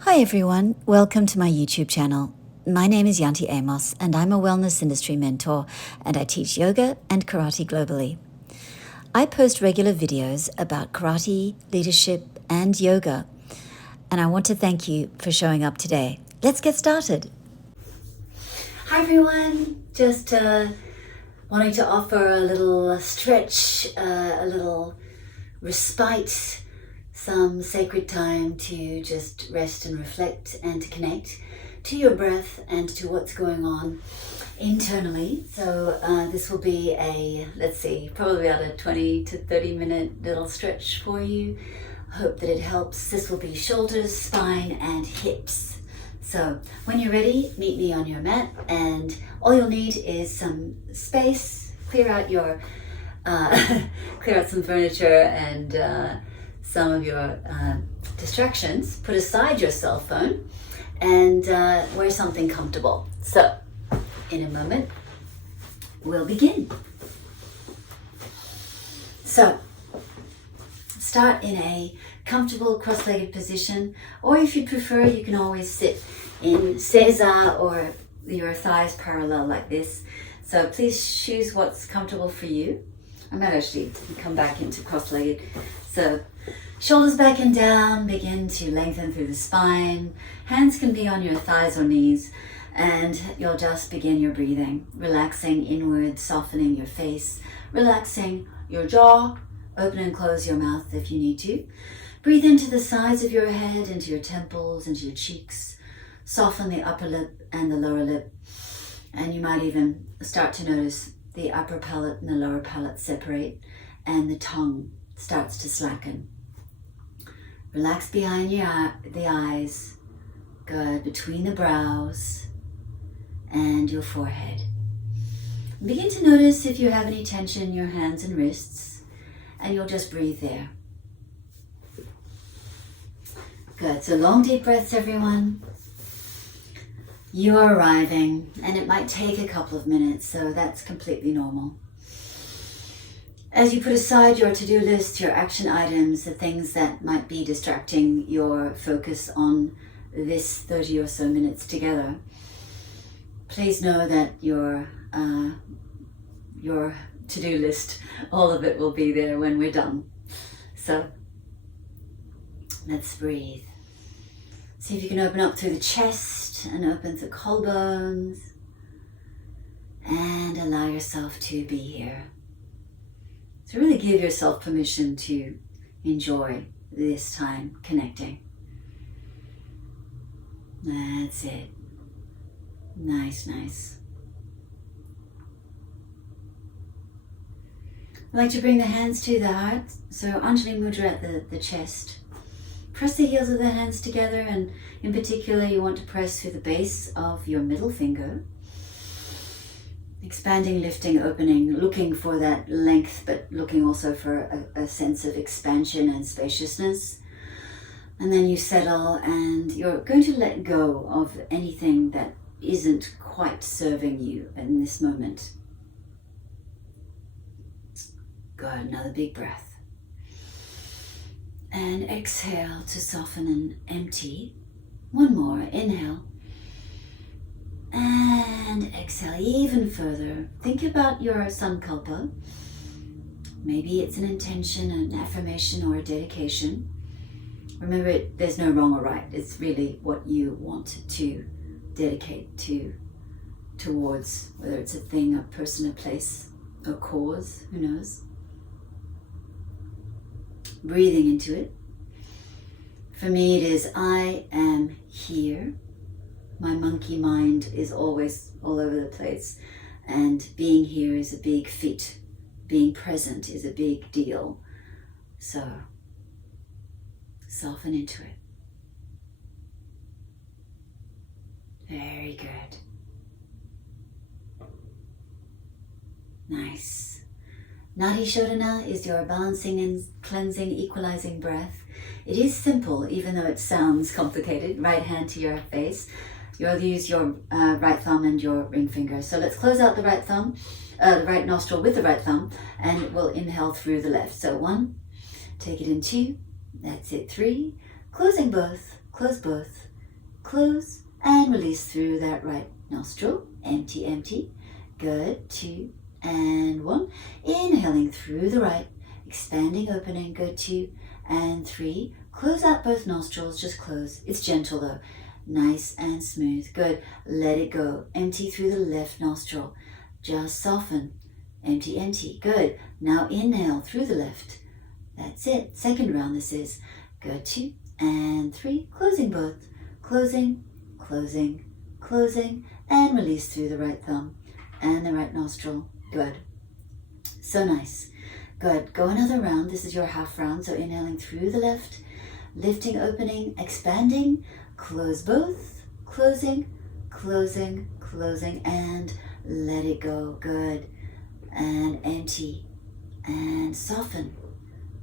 Hi everyone, welcome to my YouTube channel. My name is Yanti Amos and I'm a wellness industry mentor and I teach yoga and karate globally. I post regular videos about karate, leadership and yoga, and I want to thank you for showing up today. Let's get started. Hi everyone, just wanting to offer a little stretch, a little respite, some sacred time to just rest and reflect and to connect to your breath and to what's going on internally. So this will be probably about a 20 to 30 minute little stretch for you. I hope that it helps. This will be shoulders, spine and hips. So when you're ready, meet me on your mat, and all you'll need is some space. Clear out some furniture and some of your distractions. Put aside your cell phone and wear something comfortable. So in a moment we'll begin. So start in a comfortable cross-legged position, or if you prefer, you can always sit in Seiza or your thighs parallel like this. So please choose what's comfortable for you. I might actually come back into cross-legged. So shoulders back and down, begin to lengthen through the spine. Hands can be on your thighs or knees, and you'll just begin your breathing, relaxing inward, softening your face, relaxing your jaw, open and close your mouth if you need to. Breathe into the sides of your head, into your temples, into your cheeks. Soften the upper lip and the lower lip, and you might even start to notice the upper palate and the lower palate separate, and the tongue starts to slacken. Relax behind the eyes, good, between the brows and your forehead. Begin to notice if you have any tension in your hands and wrists, and you'll just breathe there. Good, so long deep breaths everyone. You are arriving, and it might take a couple of minutes, so that's completely normal. As you put aside your to-do list, your action items, the things that might be distracting your focus on this 30 or so minutes together, please know that your to-do list, all of it will be there when we're done. So let's breathe. See if you can open up through the chest and open the collarbones, and allow yourself to be here. So really give yourself permission to enjoy this time connecting. That's it. Nice. I'd like to bring the hands to the heart. So Anjali Mudra at the chest. Press the heels of the hands together, and in particular you want to press through the base of your middle finger. Expanding, lifting, opening, looking for that length, but looking also for a sense of expansion and spaciousness. And then you settle, and you're going to let go of anything that isn't quite serving you in this moment. Good, another big breath. And exhale to soften and empty. One more, inhale. And exhale even further. Think about your sankalpa. Maybe it's an intention, an affirmation, or a dedication. Remember, there's no wrong or right. It's really what you want to dedicate towards, whether it's a thing, a person, a place, a cause, who knows. Breathing into it. For me, it is I am here. My monkey mind is always all over the place, and being here is a big feat. Being present is a big deal. So soften into it. Very good. Nice. Nadi Shodhana is your balancing and cleansing, equalizing breath. It is simple, even though it sounds complicated. Right hand to your face. You'll use your right thumb and your ring finger. So let's close out the right thumb, the right nostril with the right thumb, and we'll inhale through the left. So 1, take it in 2, that's it, 3, closing both, close both, close, and release through that right nostril. Empty, empty. Good. 2 and 1. Inhaling through the right, expanding, opening. Good. 2 and 3. Close out both nostrils, just close. It's gentle though. Nice and smooth. Good. Let it go. Empty through the left nostril. Just soften. Empty, empty. Good. Now inhale through the left. That's it. Second round this is. Good. 2 and 3. Closing both. Closing, closing, closing, and release through the right thumb and the right nostril. Good. So nice. Good. Go another round. This is your half round. So inhaling through the left, lifting, opening, expanding, close both, closing, closing, closing, and let it go. Good. And empty and soften.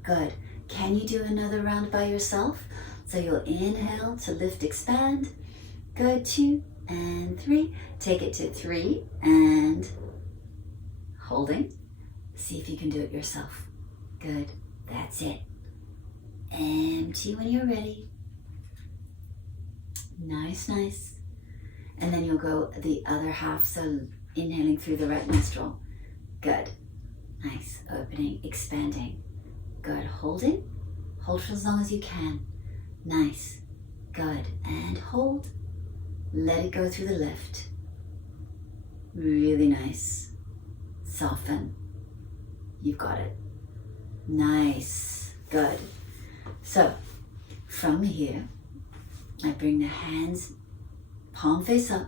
Good. Can you do another round by yourself? So you'll inhale to lift, expand. Good. 2 and 3. Take it to 3 and holding. See if you can do it yourself. Good. That's it. Empty when you're ready. Nice, nice. And then you'll go the other half. So inhaling through the right nostril. Good. Nice. Opening, expanding. Good. Holding. Hold for as long as you can. Nice. Good. And hold. Let it go through the left. Really nice. Soften. You've got it. Nice. Good. So from here, I bring the hands palm face up.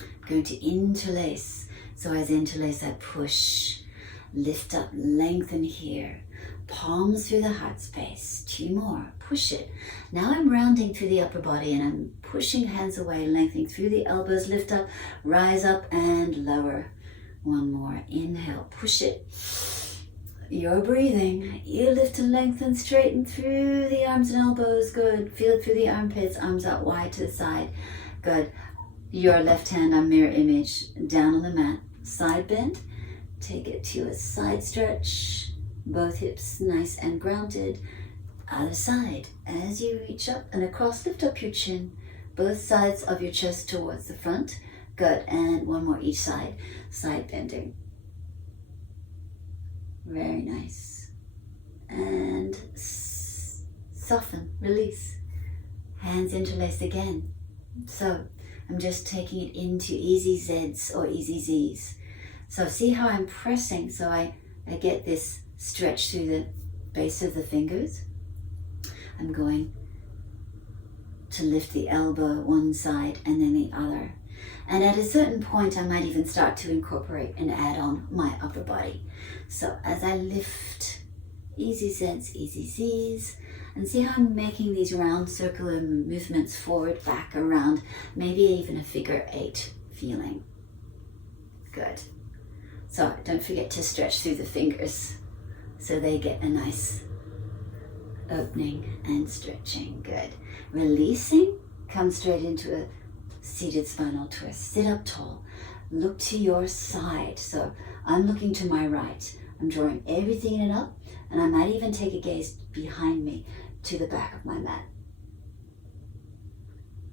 I'm going to interlace. So as I interlace, I push, lift up, lengthen here. Palms through the heart space. 2 more. Push it. Now I'm rounding through the upper body and I'm pushing hands away, lengthening through the elbows. Lift up, rise up and lower. 1 more. Inhale. Push it. You're breathing. You lift and lengthen, straighten through the arms and elbows. Good. Feel it through the armpits. Arms out wide to the side. Good. Your left hand on mirror image down on the mat. Side bend. Take it to a side stretch. Both hips nice and grounded. Other side. As you reach up and across, lift up your chin. Both sides of your chest towards the front. Good. And 1 more each side. Side bending. Very nice. And soften. Release. Hands interlace again. So I'm just taking it into easy Zs or easy Zs. So see how I'm pressing. So I get this stretch through the base of the fingers. I'm going to lift the elbow one side and then the other. And at a certain point, I might even start to incorporate and add on my upper body. So as I lift, easy Zs, easy Zs, and see how I'm making these round circular movements forward, back, around, maybe even a figure 8 feeling. Good. So don't forget to stretch through the fingers so they get a nice opening and stretching. Good. Releasing, come straight into a seated spinal twist. Sit up tall. Look to your side. So I'm looking to my right. I'm drawing everything in and up, and I might even take a gaze behind me to the back of my mat.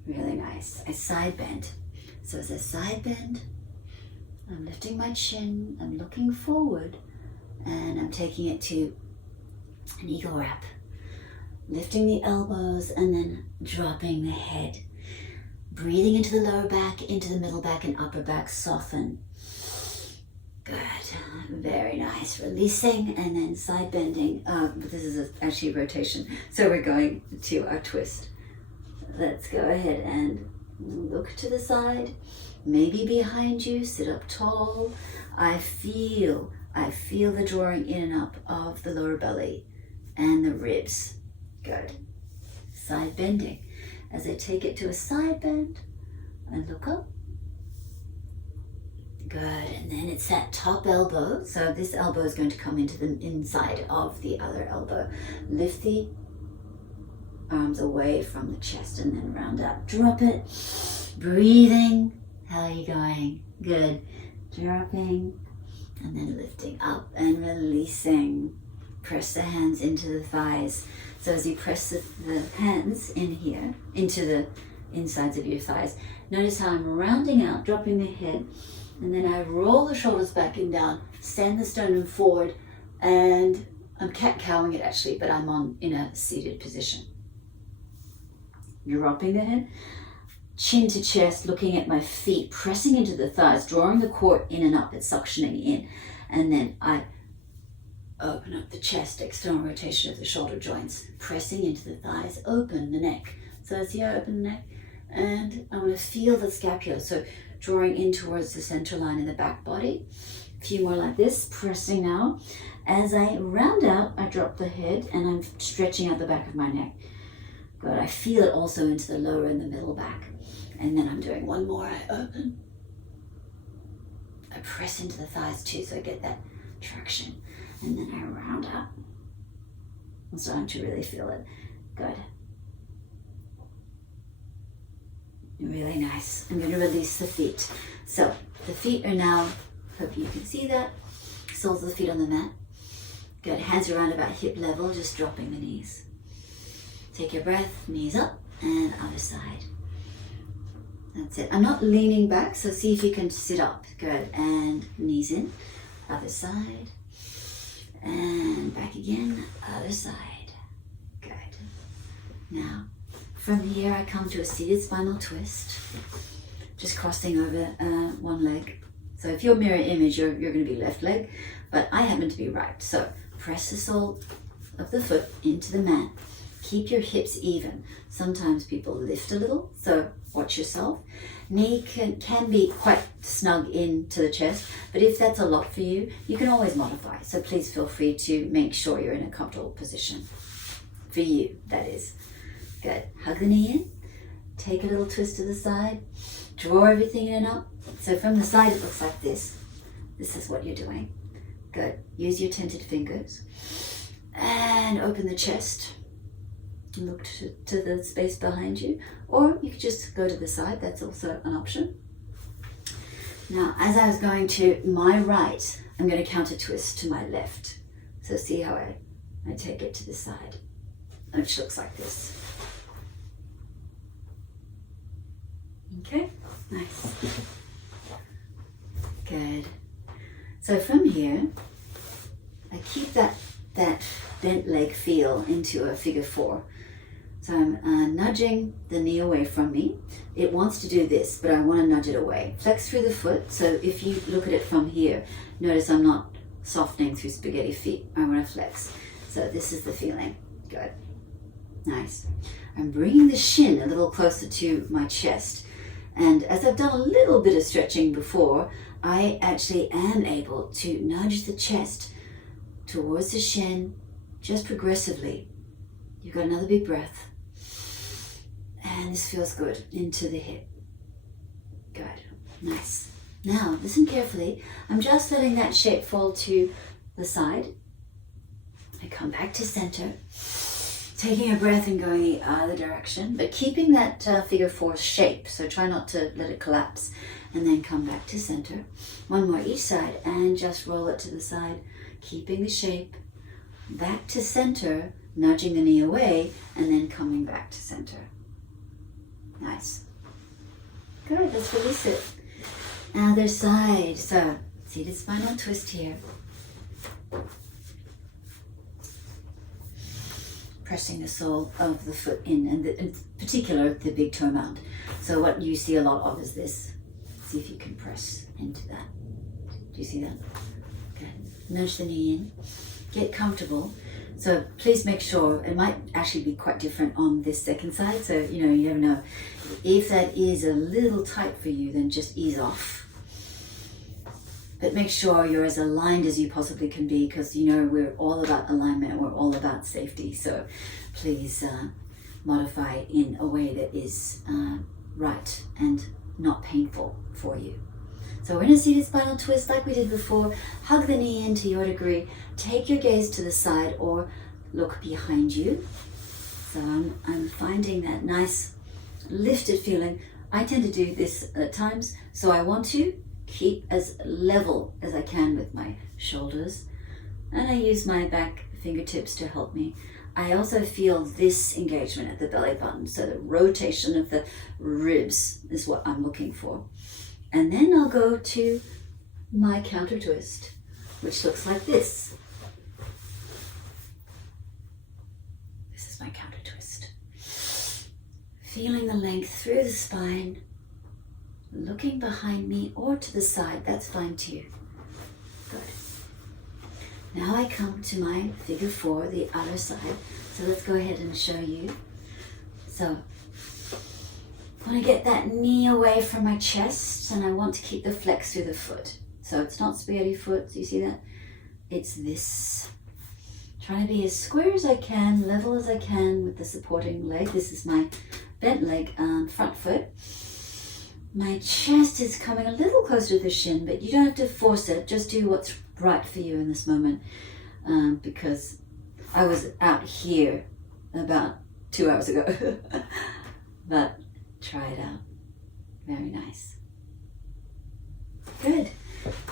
Really nice. I side bend. So as I side bend, I'm lifting my chin, I'm looking forward, and I'm taking it to an eagle wrap. Lifting the elbows and then dropping the head. Breathing into the lower back, into the middle back and upper back, soften. Good, very nice. Releasing and then side bending. But this is actually a rotation. So we're going to our twist. Let's go ahead and look to the side. Maybe behind you, sit up tall. I feel the drawing in and up of the lower belly and the ribs. Good. Side bending. As I take it to a side bend, I look up. Good, and then it's that top elbow. So this elbow is going to come into the inside of the other elbow. Lift the arms away from the chest and then round up. Drop it. Breathing. How are you going? Good. Dropping and then lifting up and releasing. Press the hands into the thighs. So as you press the hands in here, into the insides of your thighs. Notice how I'm rounding out, dropping the head, and then I roll the shoulders back and down, send the sternum forward, and I'm cat-cowing it actually, but I'm in a seated position. Dropping the head, chin to chest, looking at my feet, pressing into the thighs, drawing the core in and up, it's suctioning in. And then I open up the chest, external rotation of the shoulder joints, pressing into the thighs, open the neck. So see how I open the neck? And I want to feel the scapula, so drawing in towards the center line in the back body. A few more like this, pressing now. As I round out, I drop the head and I'm stretching out the back of my neck. Good, I feel it also into the lower and the middle back. And then I'm doing one more, I open. I press into the thighs too, so I get that traction. And then I round out. I'm starting to really feel it. Good. Really nice. I'm going to release the feet. So the feet are now, hope you can see that, soles of the feet on the mat. Good, hands around about hip level, just dropping the knees. Take your breath, knees up, and other side. That's it. I'm not leaning back, so see if you can sit up. Good, and knees in, other side, and back again, other side. Good. Now, from here I come to a seated spinal twist, just crossing over one leg. So if you're mirror image, you're going to be left leg, but I happen to be right. So press the sole of the foot into the mat. Keep your hips even. Sometimes people lift a little, so watch yourself. Knee can be quite snug into the chest, but if that's a lot for you, you can always modify. So please feel free to make sure you're in a comfortable position. For you, that is. Good. Hug the knee in. Take a little twist to the side. Draw everything in and up. So from the side, it looks like this. This is what you're doing. Good. Use your tented fingers. And open the chest. Look to the space behind you, or you could just go to the side. That's also an option. Now, as I was going to my right, I'm going to counter twist to my left. So see how I take it to the side, which looks like this. Okay, nice. Good. So from here, I keep that bent leg feel into a figure four. So I'm nudging the knee away from me. It wants to do this, but I want to nudge it away. Flex through the foot. So if you look at it from here, notice I'm not softening through spaghetti feet. I want to flex. So this is the feeling. Good. Nice. I'm bringing the shin a little closer to my chest. And as I've done a little bit of stretching before, I actually am able to nudge the chest towards the shin, just progressively. You've got another big breath. And this feels good into the hip. Good. Nice. Now, listen carefully. I'm just letting that shape fall to the side. I come back to center, taking a breath and going the other direction, but keeping that figure four shape. So try not to let it collapse. And then come back to center. One more each side and just roll it to the side, keeping the shape. Back to center, nudging the knee away, and then coming back to center. Nice. Good, let's release it. Other side. So, seated spinal twist here. Pressing the sole of the foot in, and in particular, the big toe mound. So what you see a lot of is this. See if you can press into that. Do you see that? Good. Nudge the knee in. Get comfortable. So please make sure, it might actually be quite different on this second side, so you never know. If that is a little tight for you, then just ease off. But make sure you're as aligned as you possibly can be, because we're all about alignment, we're all about safety. So please modify in a way that is right and not painful for you. So we're in a seated spinal twist like we did before. Hug the knee in to your degree. Take your gaze to the side or look behind you. So I'm finding that nice lifted feeling. I tend to do this at times, so I want to keep as level as I can with my shoulders. And I use my back fingertips to help me. I also feel this engagement at the belly button. So the rotation of the ribs is what I'm looking for. And then I'll go to my counter twist, which looks like this. This is my counter twist. Feeling the length through the spine, looking behind me or to the side, that's fine too. Good. Now I come to my figure 4, the other side. So let's go ahead and show you. So I want to get that knee away from my chest, and I want to keep the flex through the foot. So it's not spaghetti foot, do you see that? It's this. Trying to be as square as I can, level as I can with the supporting leg. This is my bent leg, front foot. My chest is coming a little closer to the shin, but you don't have to force it. Just do what's right for you in this moment, because I was out here about 2 hours ago. But try it out. Very nice. Good.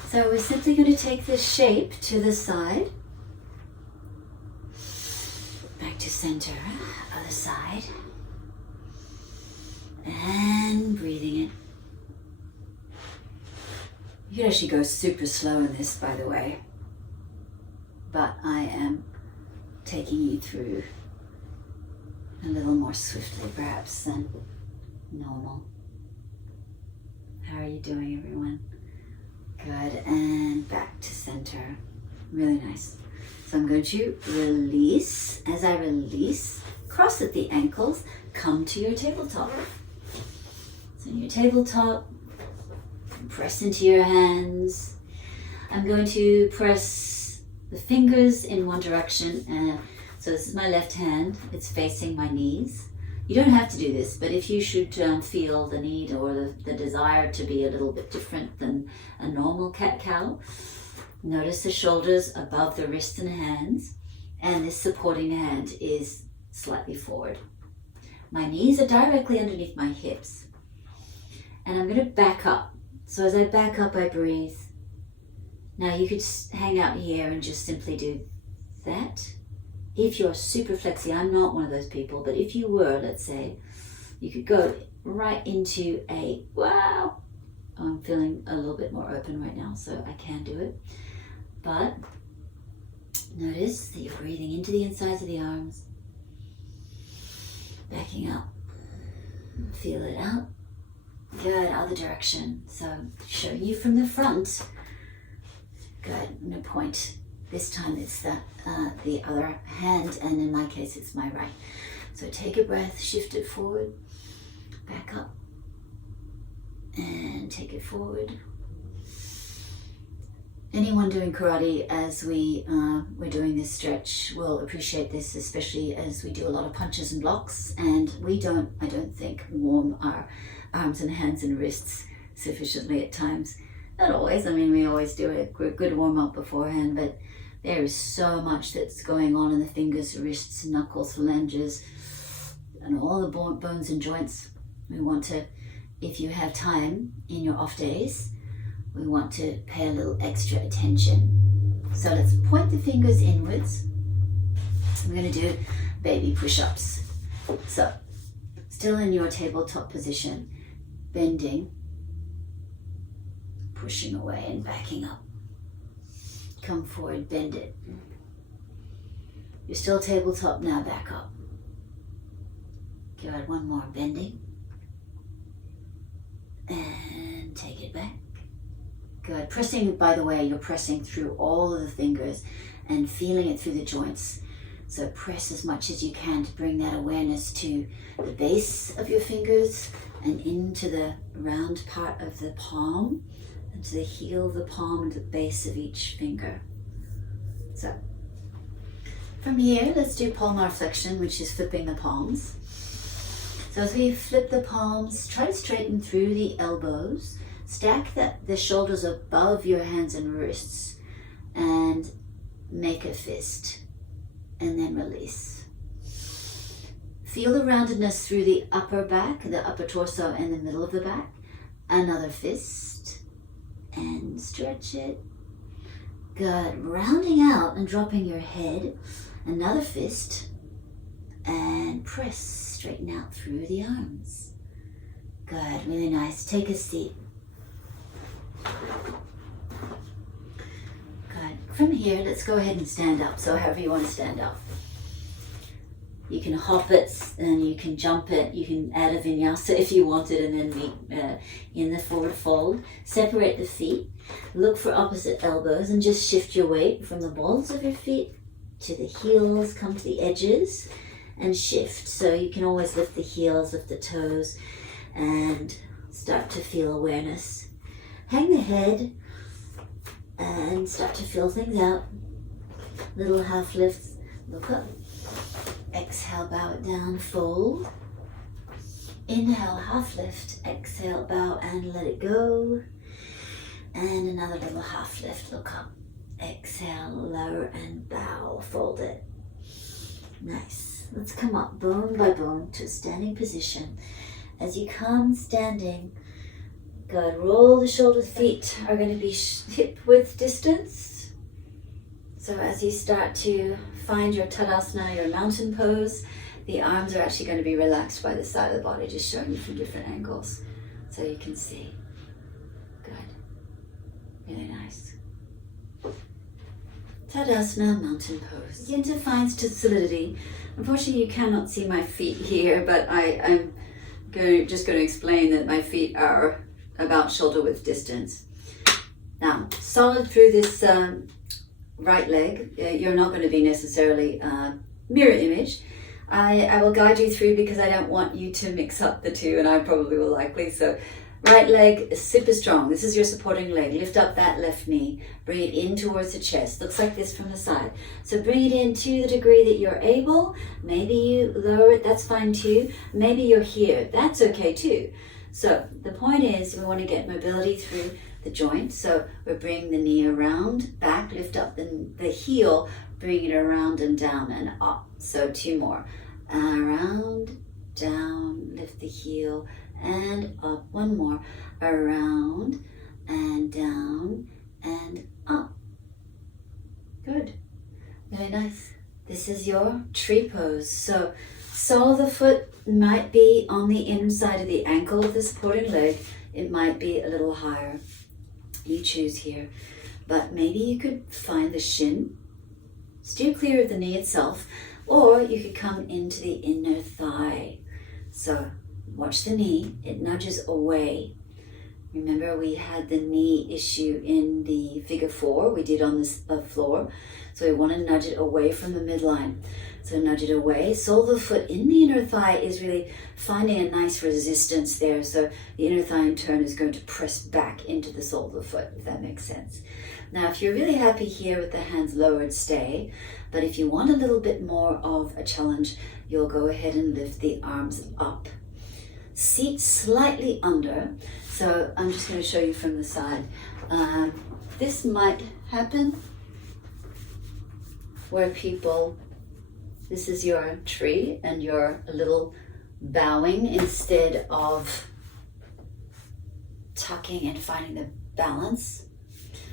So we're simply going to take this shape to the side. Back to center, other side. And breathing in. You can actually go super slow in this, by the way. But I am taking you through a little more swiftly, perhaps, than normal. How are you doing, everyone? Good, and back to center. Really nice. So I'm going to release. As I release, cross at the ankles, come to your tabletop. So in your tabletop, press into your hands. I'm going to press the fingers in one direction. So this is my left hand. It's facing my knees. You don't have to do this, but if you should feel the need or the desire to be a little bit different than a normal cat-cow, notice the shoulders above the wrists and hands, and this supporting hand is slightly forward. My knees are directly underneath my hips. And I'm going to back up. So as I back up, I breathe. Now you could hang out here and just simply do that. If you're super flexy, I'm not one of those people, but if you were, let's say, you could go right into a, wow, I'm feeling a little bit more open right now, so I can do it. But notice that you're breathing into the insides of the arms, backing up, feel it out. Good, other direction. So showing you from the front. Good, I'm going to point. This time it's the other hand, and in my case it's my right. So take a breath, shift it forward, back up, and take it forward. Anyone doing karate as we're doing this stretch will appreciate this, especially as we do a lot of punches and blocks, and we don't, I don't think, warm our arms and hands and wrists sufficiently at times. Not always, I mean, we always do a good warm up beforehand, but there is so much that's going on in the fingers, wrists, knuckles, phalanges, and all the bones and joints. We want to, if you have time in your off days, we want to pay a little extra attention. So let's point the fingers inwards. We're going to do baby push-ups. So still in your tabletop position, bending, pushing away and backing up. Come forward, bend it. You're still tabletop, now back up. Good, one more, bending. And take it back. Good, pressing, by the way, you're pressing through all of the fingers and feeling it through the joints. So press as much as you can to bring that awareness to the base of your fingers and into the round part of the palm, and to the heel of the palm and the base of each finger. So from here, let's do palmar flexion, which is flipping the palms. So as we flip the palms, try to straighten through the elbows, stack the shoulders above your hands and wrists, and make a fist, and then release. Feel the roundedness through the upper back, the upper torso, and the middle of the back. Another fist, and stretch it. Good, rounding out and dropping your head. Another fist, and press, straighten out through the arms. Good, really nice. Take a seat. Good. From here, let's go ahead and stand up. So however you want to stand up. You can hop it and you can jump it. You can add a vinyasa if you wanted and then meet in the forward fold. Separate the feet. Look for opposite elbows and just shift your weight from the balls of your feet to the heels. Come to the edges and shift. So you can always lift the heels, lift the toes, and start to feel awareness. Hang the head and start to feel things out. Little half lifts. Look up. Exhale, bow it down, fold. Inhale, half lift. Exhale, bow and let it go. And another little half lift, look up. Exhale, lower and bow, fold it. Nice. Let's come up bone by bone to a standing position. As you come standing, good. Roll the shoulder, feet are going to be hip width distance. So as you start to find your Tadasana, your mountain pose, the arms are actually going to be relaxed by the side of the body, just showing you from different angles so you can see. Good. Really nice. Tadasana, mountain pose. Begin to find solidity. Unfortunately, you cannot see my feet here, but I'm just going to explain that my feet are about shoulder width distance. Now, solid through this right leg. You're not going to be necessarily mirror image. I will guide you through because I don't want you to mix up the two, and I probably will likely. So right leg is super strong. This is your supporting leg. Lift up that left knee. Bring it in towards the chest. Looks like this from the side. So bring it in to the degree that you're able. Maybe you lower it. That's fine too. Maybe you're here. That's okay too. So the point is we want to get mobility through the joint. So we're bringing the knee around, back, lift up the heel, bring it around and down and up. So two more. Around, down, lift the heel and up. One more. Around and down and up. Good. Really nice. This is your tree pose. So sole of the foot might be on the inside of the ankle of the supporting leg. It might be a little higher. You choose here. But maybe you could find the shin. Steer clear of the knee itself. Or you could come into the inner thigh. So watch the knee. It nudges away. Remember we had the knee issue in the figure 4 we did on this floor. So we want to nudge it away from the midline. So nudge it away. Sole of the foot in the inner thigh is really finding a nice resistance there. So the inner thigh in turn is going to press back into the sole of the foot, if that makes sense. Now, if you're really happy here with the hands lowered, stay. But if you want a little bit more of a challenge, you'll go ahead and lift the arms up. Seat slightly under. So I'm just going to show you from the side. This might happen where people, this is your tree and you're a little bowing instead of tucking and finding the balance.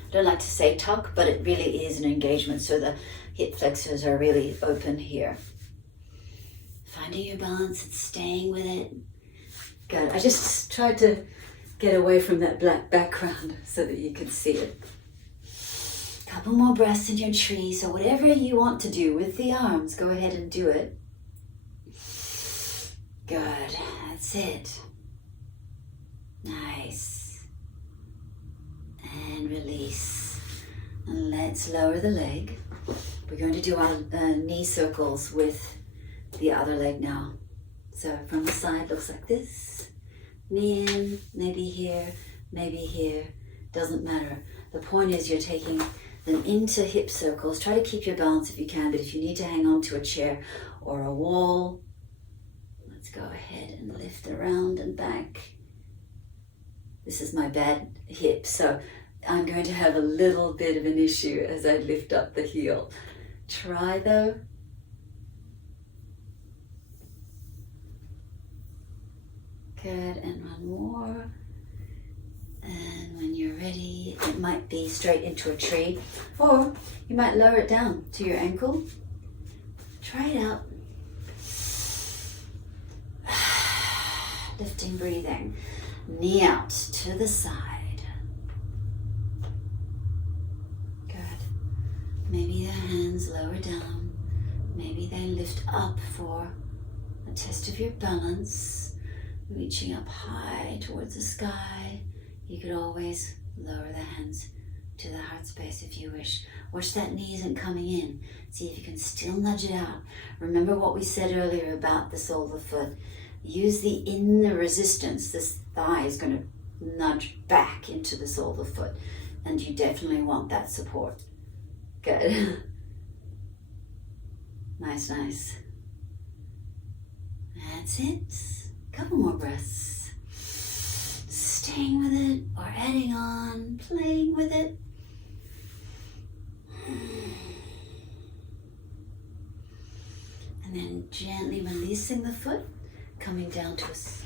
I don't like to say tuck, but it really is an engagement. So the hip flexors are really open here. Finding your balance and staying with it. Good. I just tried to get away from that black background so that you could see it. Couple more breaths in your tree. So whatever you want to do with the arms, go ahead and do it. Good. That's it. Nice. And release. And let's lower the leg. We're going to do our knee circles with the other leg now. So from the side, looks like this. Knee in, maybe here, doesn't matter. The point is you're taking them into hip circles. Try to keep your balance if you can, but if you need to hang on to a chair or a wall, let's go ahead and lift around and back. This is my bad hip, so I'm going to have a little bit of an issue as I lift up the heel. Try though. Good, and one more. And when you're ready, it might be straight into a tree, or you might lower it down to your ankle. Try it out. Lifting, breathing. Knee out to the side. Good. Maybe the hands lower down. Maybe they lift up for a test of your balance. Reaching up high towards the sky. You could always lower the hands to the heart space if you wish. Watch that knee isn't coming in. See if you can still nudge it out. Remember what we said earlier about the sole of the foot. Use the inner resistance. This thigh is going to nudge back into the sole of the foot. And you definitely want that support. Good. Nice, nice. That's it. Couple more breaths. Staying with it or adding on, playing with it. And then gently releasing the foot, coming down to us.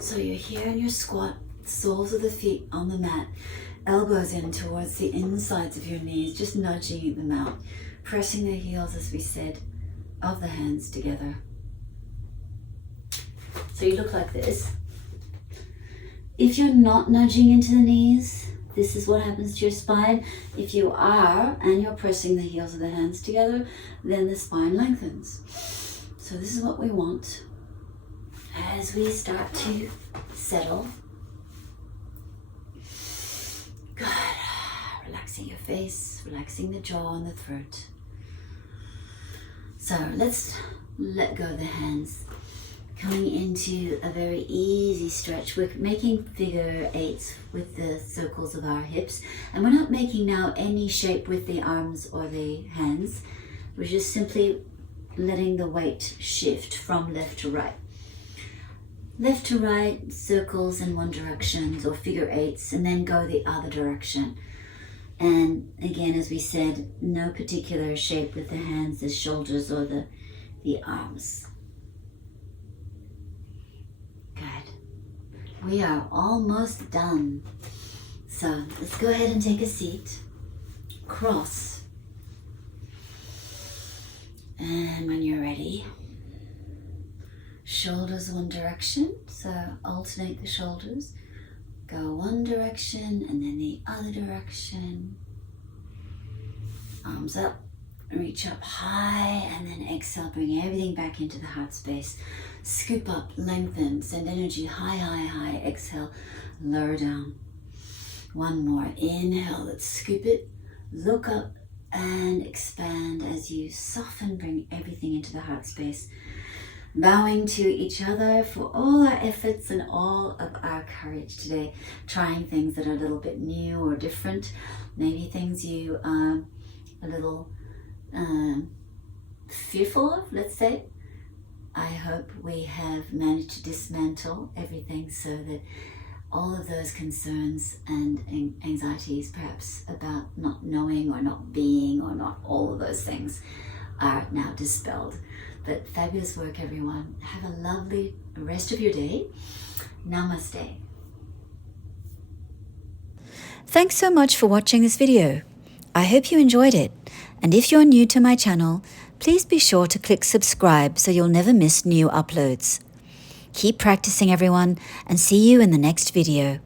So you're here in your squat, soles of the feet on the mat, elbows in towards the insides of your knees, just nudging them out, pressing the heels, as we said, of the hands together. So you look like this. If you're not nudging into the knees, this is what happens to your spine. If you are, and you're pressing the heels of the hands together, then the spine lengthens. So this is what we want as we start to settle. Good. Relaxing your face, relaxing the jaw and the throat. So let's let go of the hands. Coming into a very easy stretch. We're making figure eights with the circles of our hips, and we're not making now any shape with the arms or the hands. We're just simply letting the weight shift from left to right. Left to right, circles in one direction, or figure eights, and then go the other direction. And again, as we said, no particular shape with the hands, the shoulders, or the arms. Good. We are almost done. So let's go ahead and take a seat. Cross. And when you're ready, shoulders one direction. So alternate the shoulders. Go one direction and then the other direction. Arms up. Reach up high and then exhale, bring everything back into the heart space. Scoop up, lengthen, send energy high, high, high. Exhale, lower down. One more. Inhale, let's scoop it. Look up and expand as you soften, bring everything into the heart space. Bowing to each other for all our efforts and all of our courage today. Trying things that are a little bit new or different. Maybe things you are a little fearful of, let's say. I hope we have managed to dismantle everything so that all of those concerns and anxieties, perhaps about not knowing or not being or not all of those things, are now dispelled. But fabulous work, everyone. Have a lovely rest of your day. Namaste. Thanks so much for watching this video. I hope you enjoyed it. And if you're new to my channel, please be sure to click subscribe so you'll never miss new uploads. Keep practicing, everyone, and see you in the next video.